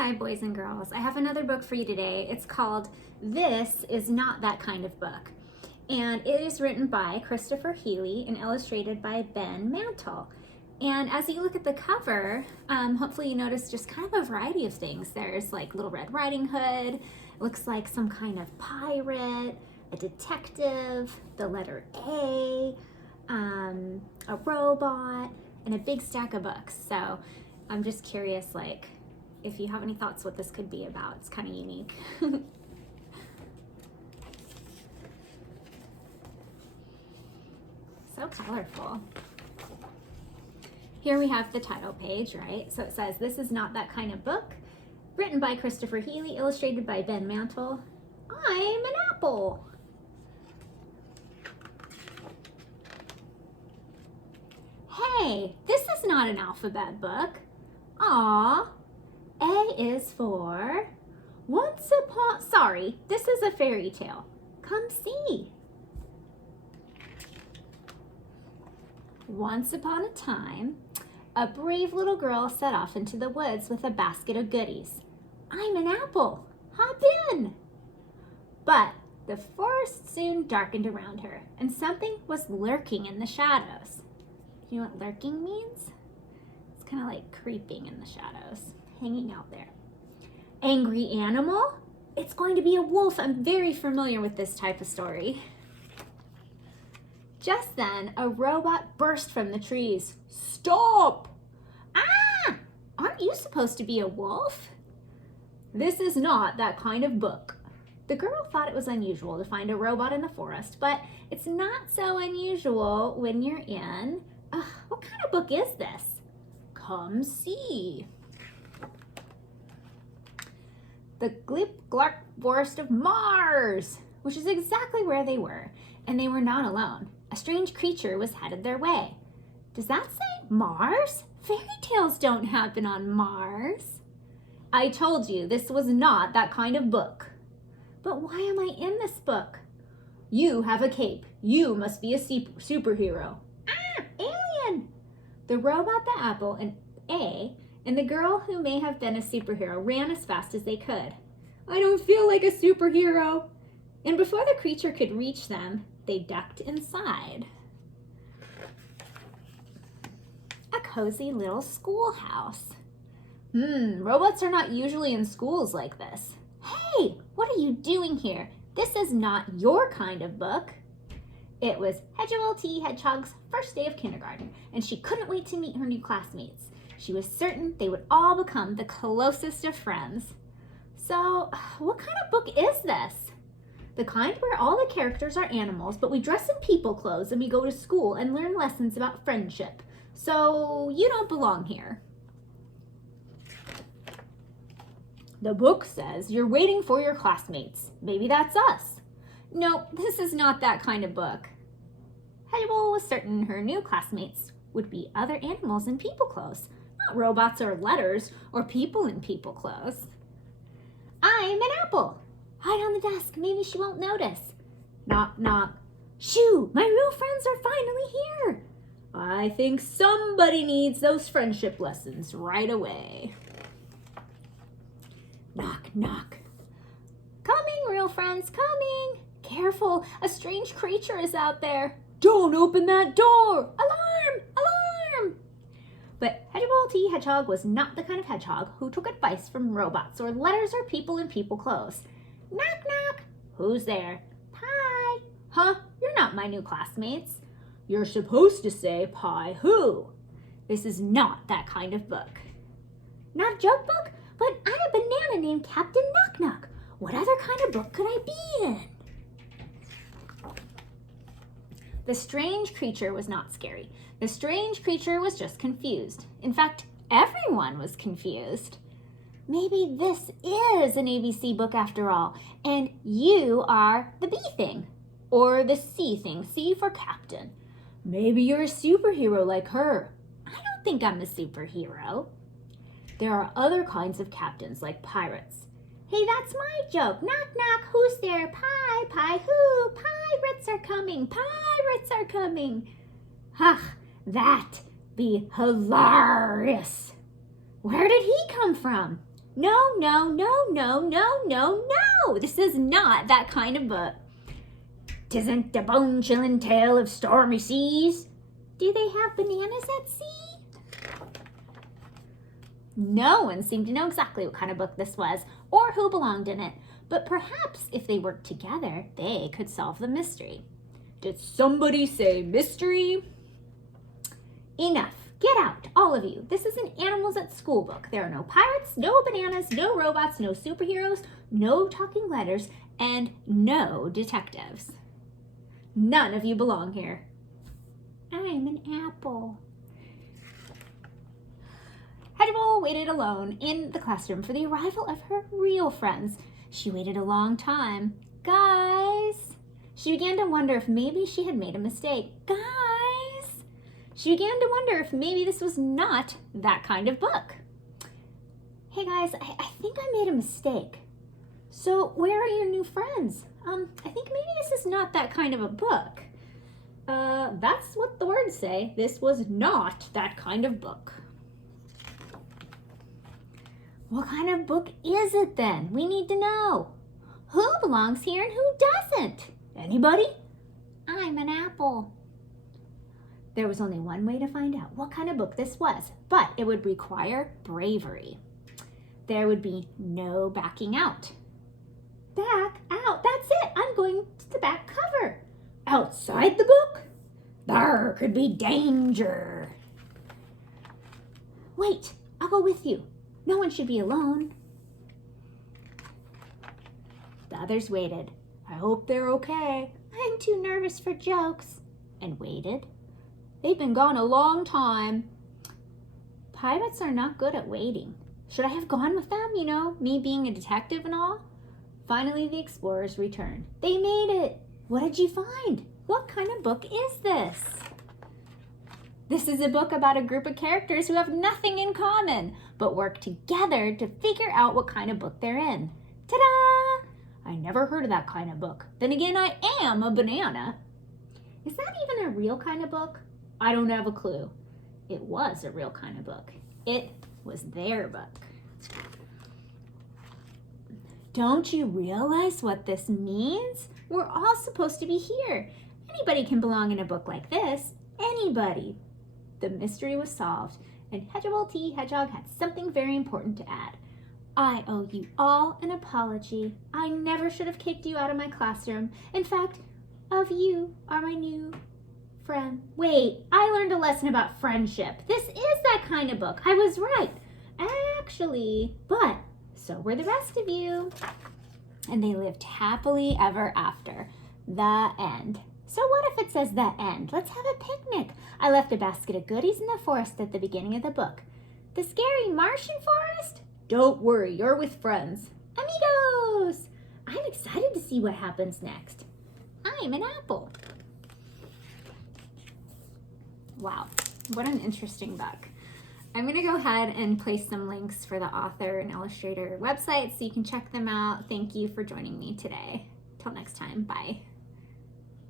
Hi, boys and girls. I have another book for you today. It's called This Is Not That Kind of Book. And it is written by Christopher Healy and illustrated by Ben Mantle. And as you look at the cover, hopefully you notice just kind of a variety of things. There's like Little Red Riding Hood, it looks like some kind of pirate, a detective, the letter A robot, and a big stack of books. So I'm just curious, if you have any thoughts what this could be about. It's kind of unique. So colorful. Here we have the title page, right? So it says, "This is not that kind of book." Written by Christopher Healy, illustrated by Ben Mantle. I'm an apple. Hey, this is not an alphabet book. Aw. A is for sorry, this is a fairy tale. Come see. Once upon a time, a brave little girl set off into the woods with a basket of goodies. I'm an apple. Hop in. But the forest soon darkened around her, and something was lurking in the shadows. You know what lurking means? It's kind of like creeping in the shadows, hanging out there. Angry animal? It's going to be a wolf. I'm very familiar with this type of story. Just then, a robot burst from the trees. Stop! Ah! Aren't you supposed to be a wolf? This is not that kind of book. The girl thought it was unusual to find a robot in the forest, but it's not so unusual when you're in... what kind of book is this? Come see. The Glip-Glark Forest of Mars, which is exactly where they were, and they were not alone. A strange creature was headed their way. Does that say Mars? Fairy tales don't happen on Mars. I told you this was not that kind of book. But why am I in this book? You have a cape. You must be a superhero. Ah, alien! The robot, the apple, and A, and the girl who may have been a superhero ran as fast as they could. I don't feel like a superhero. And before the creature could reach them, they ducked inside. A cozy little schoolhouse. Robots are not usually in schools like this. Hey, what are you doing here? This is not your kind of book. It was Hedgewell T. Hedgehog's first day of kindergarten, and she couldn't wait to meet her new classmates. She was certain they would all become the closest of friends. So, what kind of book is this? The kind where all the characters are animals, but we dress in people clothes and we go to school and learn lessons about friendship. So, you don't belong here. The book says you're waiting for your classmates. Maybe that's us. Nope, this is not that kind of book. Hedgewell was certain her new classmates would be other animals in people clothes, not robots or letters or people in people clothes. I'm an apple. Hide on the desk. Maybe she won't notice. Knock, knock. Shoo, my real friends are finally here. I think somebody needs those friendship lessons right away. Knock, knock. Coming, real friends, coming. Careful, a strange creature is out there. Don't open that door. Alarm, alarm. But Hedgewell T. Hedgehog was not the kind of hedgehog who took advice from robots or letters or people in people clothes. Knock, knock. Who's there? Pie. Huh? You're not my new classmates. You're supposed to say pie who. This is not that kind of book. Not a joke book? But I'm a banana named Captain Knock Knock. What other kind of book could I be in? The strange creature was not scary. The strange creature was just confused. In fact, everyone was confused. Maybe this is an ABC book after all, and you are the B thing, or the C thing, C for captain. Maybe you're a superhero like her. I don't think I'm a superhero. There are other kinds of captains like pirates. Hey, that's my joke. Knock, knock. Who's there? Pie, pie, who? Pirates are coming. Pirates are coming. Ugh, that be hilarious. Where did he come from? No, no, no, no, no, no, no. This is not that kind of book. "'Tisn't the bone-chilling tale of stormy seas." Do they have bananas at sea? No one seemed to know exactly what kind of book this was or who belonged in it, but perhaps if they worked together, they could solve the mystery. Did somebody say mystery? Enough. Get out, all of you. This is an Animals at School book. There are no pirates, no bananas, no robots, no superheroes, no talking letters, and no detectives. None of you belong here. I'm an apple. Hedgehog waited alone in the classroom for the arrival of her real friends. She waited a long time. Guys! She began to wonder if maybe she had made a mistake. Guys! She began to wonder if maybe this was not that kind of book. Hey guys, I think I made a mistake. So where are your new friends? I think maybe this is not that kind of a book. That's what the words say. This was not that kind of book. What kind of book is it then? We need to know. Who belongs here and who doesn't? Anybody? I'm an apple. There was only one way to find out what kind of book this was, but it would require bravery. There would be no backing out. Back out? That's it. I'm going to the back cover. Outside the book? There could be danger. Wait, I'll go with you. No one should be alone. The others waited. I hope they're okay. I'm too nervous for jokes. And waited. They've been gone a long time. Pirates are not good at waiting. Should I have gone with them, me being a detective and all? Finally, the explorers returned. They made it. What did you find? What kind of book is this? This is a book about a group of characters who have nothing in common, but work together to figure out what kind of book they're in. Ta-da! I never heard of that kind of book. Then again, I am a banana. Is that even a real kind of book? I don't have a clue. It was a real kind of book. It was their book. Don't you realize what this means? We're all supposed to be here. Anybody can belong in a book like this. Anybody. The mystery was solved, and Hedgehog T. Hedgehog had something very important to add. I owe you all an apology. I never should have kicked you out of my classroom. In fact, of you are my new friend. Wait, I learned a lesson about friendship. This is that kind of book. I was right. Actually, but so were the rest of you. And they lived happily ever after. The end. So what if it says the end? Let's have a picnic. I left a basket of goodies in the forest at the beginning of the book. The scary Martian forest? Don't worry, you're with friends. Amigos! I'm excited to see what happens next. I'm an apple. Wow, what an interesting book. I'm going to go ahead and place some links for the author and illustrator websites so you can check them out. Thank you for joining me today. Till next time, bye.